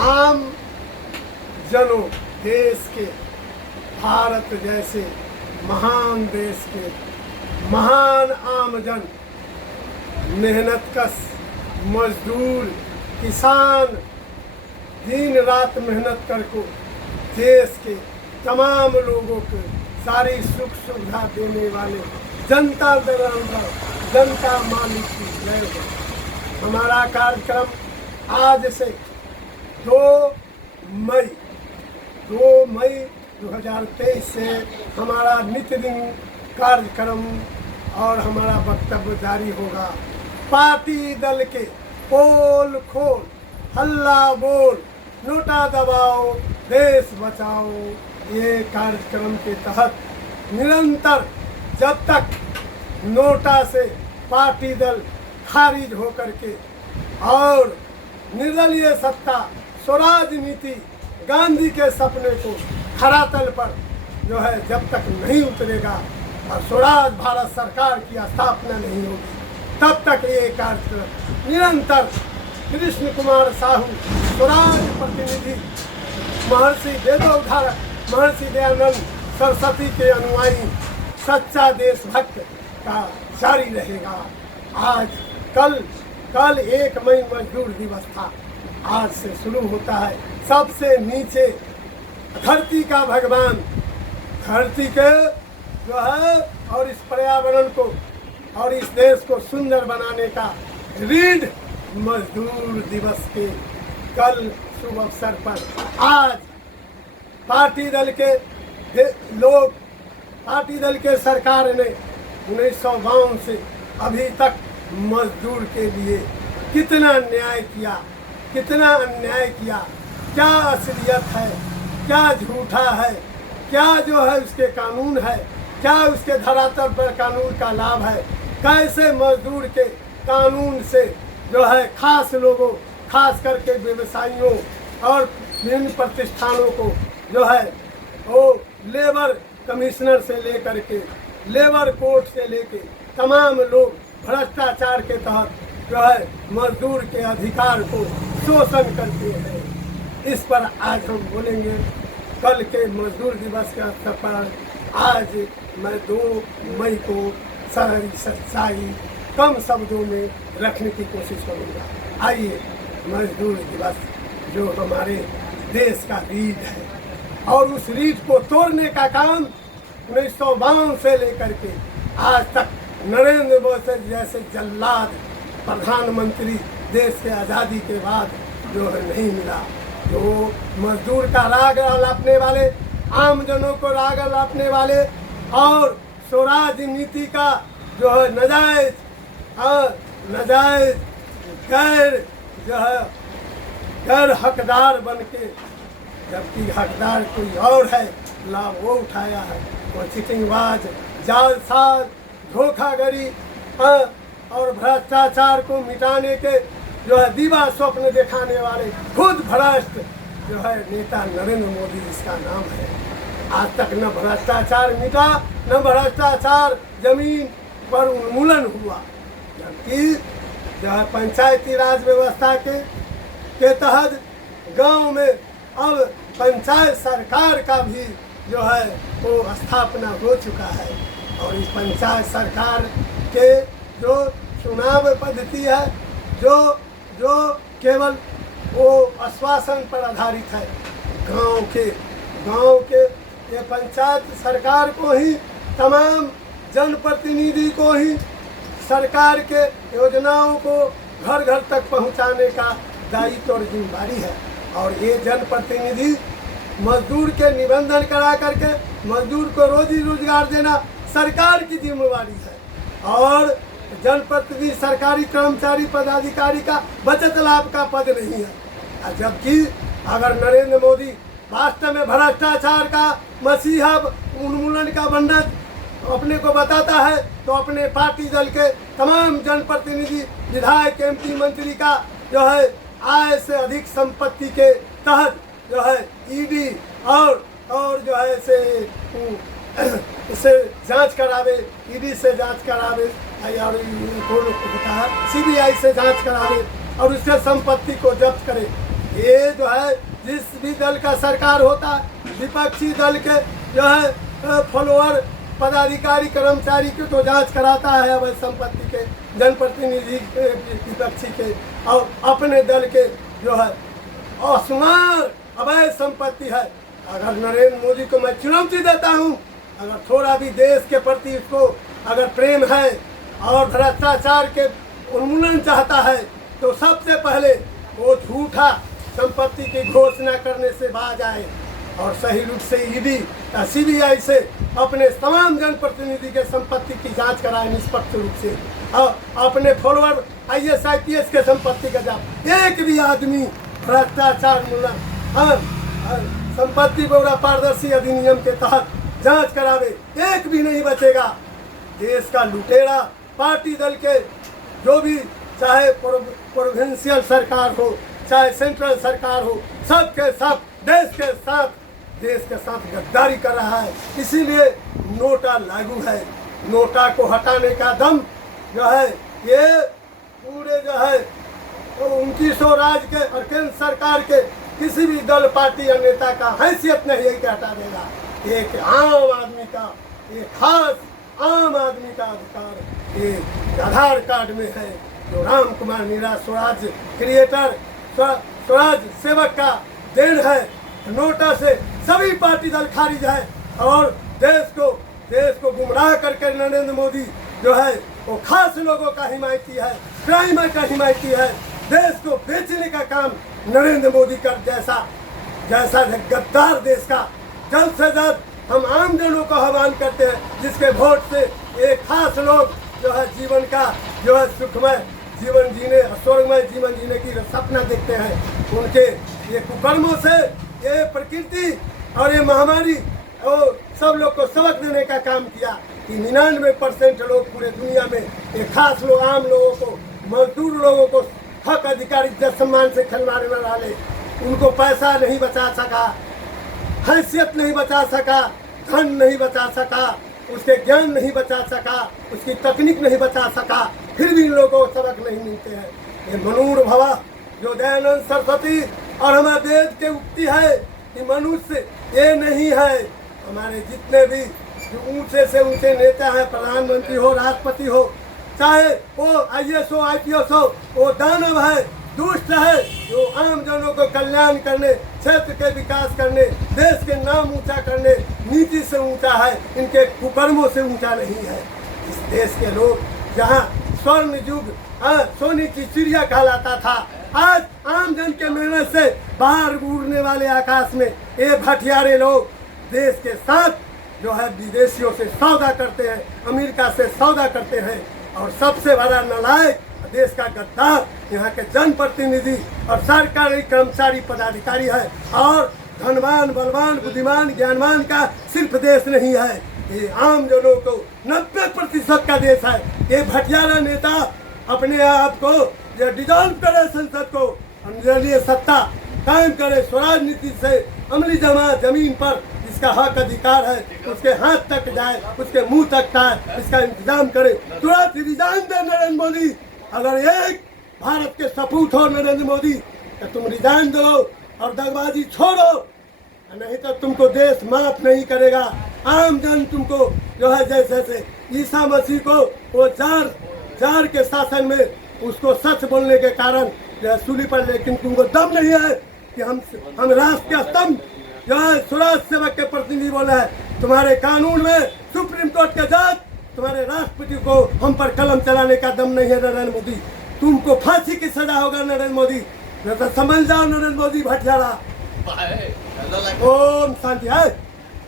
आम जनों, देश के, भारत जैसे महान देश के महान आमजन, मेहनतकश मजदूर, किसान, दिन रात मेहनत करके देश के तमाम लोगों को सारी सुख सुविधा देने वाले जनता दरबार, जनता मालिक की जय हो। हमारा कार्यक्रम आज से 2 मई 2023 से हमारा नित्य दिन कार्यक्रम और हमारा वक्तव्य जारी होगा। पार्टी दल के पोल खोल, हल्ला बोल, नोटा दबाओ, देश बचाओ, ये कार्यक्रम के तहत निरंतर जब तक नोटा से पार्टी दल खारिज होकर के और निर्दलीय सत्ता, स्वराज नीति, गांधी के सपने को धरातल पर जब तक नहीं उतरेगा और स्वराज भारत सरकार की स्थापना नहीं होगी, तब तक ये कार्यक्रम निरंतर कृष्ण कुमार साहू, स्वराज प्रतिनिधि, महर्षि वेदोद्धारक महर्षि दयानंद सरस्वती के अनुयायी, सच्चा देशभक्त का जारी रहेगा। आज कल 1 मई मजदूर दिवस था, आज से शुरू होता है। सबसे नीचे धरती का भगवान, धरती के और इस पर्यावरण को और इस देश को सुंदर बनाने का रीढ़ मजदूर दिवस के कल शुभ अवसर पर आज पार्टी दल के सरकार ने 1952 से अभी तक मजदूर के लिए कितना न्याय किया, कितना अन्याय किया, क्या असलियत है, क्या झूठा है, क्या उसके कानून है, क्या उसके धरातल पर कानून का लाभ है, कैसे मजदूर के कानून से खास लोगों, खास करके व्यवसायियों और विभिन्न प्रतिष्ठानों को वो लेबर कमिश्नर से लेकर के लेबर कोर्ट से लेके तमाम लोग भ्रष्टाचार के तहत मजदूर के अधिकार को शोषण करते हैं। इस पर आज हम बोलेंगे। कल के मजदूर दिवस के अवसर पर आज मैं 2 मई को सारी सच्चाई कम शब्दों में रखने की कोशिश करूँगा। आइए, मजदूर दिवस जो हमारे देश का रीढ़ है और उस रीढ़ को तोड़ने का काम 1952 से लेकर के आज तक नरेंद्र मोदी जैसे जल्लाद प्रधानमंत्री देश के आज़ादी के बाद नहीं मिला। जो मजदूर का राग अलापने वाले, आम जनों को राग अलापने वाले और स्वराज नीति का नाजायज गैर हकदार बन के, जबकि हकदार कोई और है, लाभ वो उठाया है। वो चिटिंगबाज, जालसाज, धोखाधड़ी और भ्रष्टाचार को मिटाने के दिवा स्वप्न दिखाने वाले खुद भ्रष्ट नेता नरेंद्र मोदी जिसका नाम है। आज तक न भ्रष्टाचार मिटा, न भ्रष्टाचार जमीन पर उन्मूलन हुआ, जबकि पंचायती राज व्यवस्था के तहत गांव में अब पंचायत सरकार का भी वो स्थापना हो चुका है। और इस पंचायत सरकार के जो चुनाव पद्धति है जो केवल वो आश्वासन पर आधारित है। गांव के ये पंचायत सरकार को ही, तमाम जनप्रतिनिधि को ही सरकार के योजनाओं को घर घर तक पहुंचाने का दायित्व और जिम्मेदारी है। और ये जनप्रतिनिधि मजदूर के निबंधन करा करके मजदूर को रोजी रोजगार देना सरकार की जिम्मेवारी है। और जनप्रतिनिधि सरकारी कर्मचारी पदाधिकारी का बचत लाभ का पद नहीं है। जबकि अगर नरेंद्र मोदी वास्तव में भ्रष्टाचार का मसीहा, उन्मूलन का बंधन अपने को बताता है, तो अपने पार्टी दल के तमाम जनप्रतिनिधि, विधायक, MP, मंत्री का आय से अधिक संपत्ति के तहत ED और इसे जांच करावे, ED से जांच करावे और CBI से जांच करावे और उसके संपत्ति को जब्त करे। ये जो है जिस भी दल का सरकार होता है, विपक्षी दल के जो है फॉलोअर पदाधिकारी कर्मचारी की तो जांच कराता है अवैध संपत्ति के, जनप्रतिनिधि विपक्षी के, और अपने दल के जो है असुमार अवैध संपत्ति है। अगर नरेंद्र मोदी को मैं चुनौती देता हूँ, अगर थोड़ा भी देश के प्रति उसको अगर प्रेम है और भ्रष्टाचार के उन्मूलन चाहता है, तो सबसे पहले वो झूठा संपत्ति की घोषणा करने से बाज आए और सही रूप से ईडी या सीबीआई से अपने तमाम जनप्रतिनिधि के संपत्ति की जांच कराए निष्पक्ष रूप से, और अपने फॉलोअर IAS IPS के संपत्ति का जांच। एक भी आदमी भ्रष्टाचार संपत्ति ब्यौरा पारदर्शी अधिनियम के तहत जांच करावे, एक भी नहीं बचेगा। देश का लुटेरा पार्टी दल के जो भी, चाहे प्रोविंशियल सरकार हो चाहे सेंट्रल सरकार हो, सबके सब देश के साथ गद्दारी कर रहा है। इसीलिए नोटा लागू है। नोटा को हटाने का दम जो है ये पूरे जो है 1900 राज्य के और केंद्र सरकार के किसी भी दल पार्टी या नेता का हैसियत नहीं है कि हटा देगा। एक आम आदमी का, एक खास आम आदमी का अधिकार एक आधार कार्ड में है, जो राम कुमार मीणा स्वराज क्रिएटर स्वराज सेवक का देन है। नोटा से सभी पार्टी दल खारिज है और देश को गुमराह करके नरेंद्र मोदी जो है वो खास लोगों का हिमायती है, क्राइम का हिमायती है। देश को बेचने का काम नरेंद्र मोदी का जैसा गद्दार देश का जल्द से जल्द हम आम जनों को आह्वान करते हैं, जिसके वोट से एक खास लोग जो है जीवन का जो है सुखमय जीवन जीने, स्वर्गमय जीवन जीने की सपना देखते हैं। उनके ये कुकर्मों से ये प्रकृति और ये महामारी और सब लोग को सबक देने का काम किया कि 99% लोग पूरे दुनिया में एक खास लोग आम लोगों को, मजदूर लोगों को हक अधिकार इज्जत सम्मान से खिलवाने में डाले। उनको पैसा नहीं बचा सका, हैसियत नहीं बचा सका, धन नहीं बचा सका, उसके ज्ञान नहीं बचा सका, उसकी तकनीक नहीं बचा सका, फिर भी इन लोगों को सबक नहीं मिलते हैं। ये मनूर भवा जो दयानंद सरस्वती और हमारे वेद के उक्ति है कि मनुष्य ये नहीं है। हमारे जितने भी जो ऊंचे से ऊंचे नेता हैं, प्रधानमंत्री हो, राष्ट्रपति हो, चाहे वो IAS हो IPS हो, वो दानव है, दुष्ट है, जो आम जनों को कल्याण करने, क्षेत्र के विकास करने, देश के नाम ऊंचा करने, नीति से ऊंचा है, इनके कुकर्मों से ऊंचा नहीं है। इस देश के लोग जहाँ स्वर्ण युग सोने की चिड़िया कहलाता था, आज आम जन के मेहनत से बाहर उड़ने वाले आकाश में ये भटियारे लोग देश के साथ जो है विदेशियों से सौदा करते हैं, अमेरिका से सौदा करते हैं। और सबसे बड़ा नालायक देश का गद्दार यहाँ के जनप्रतिनिधि और सरकारी कर्मचारी पदाधिकारी है। और धनवान, बलवान, बुद्धिमान, ज्ञानवान का सिर्फ देश नहीं है, ये आम जनों को 90% का देश है। ये भटियारा नेता अपने आप को डिजॉल्व करे, संसद को निर्दलीय सत्ता कायम करे, स्वराज नीति से अमली जमीन पर इसका हक अधिकार है, उसके हाथ तक जाए, उसके मुंह तक जाए, इसका इंतजाम करे। तुरंत रिजाइन दे नरेंद्र मोदी। अगर एक भारत के सपूत हो नरेंद्र मोदी तो तुम रिजाइन दो और दगबाजी छोड़ो, नहीं तो तुमको देश माफ नहीं करेगा। आम जन तुमको जो है जैसे ईसा मसीह को वो जार के शासन में उसको सच बोलने के कारण सूली पर, लेकिन तुमको दम नहीं है कि हम राष्ट्र के स्तंभ जो है स्वराज सेवक के प्रतिनिधि बोले हैं। तुम्हारे कानून में सुप्रीम कोर्ट के जज, तुम्हारे राष्ट्रपति को हम पर कलम चलाने का दम नहीं है नरेंद्र मोदी। तुमको फांसी की सजा होगा नरेंद्र मोदी, नहीं तो समझ जाओ नरेंद्र मोदी भटियारा। ओम शांति है।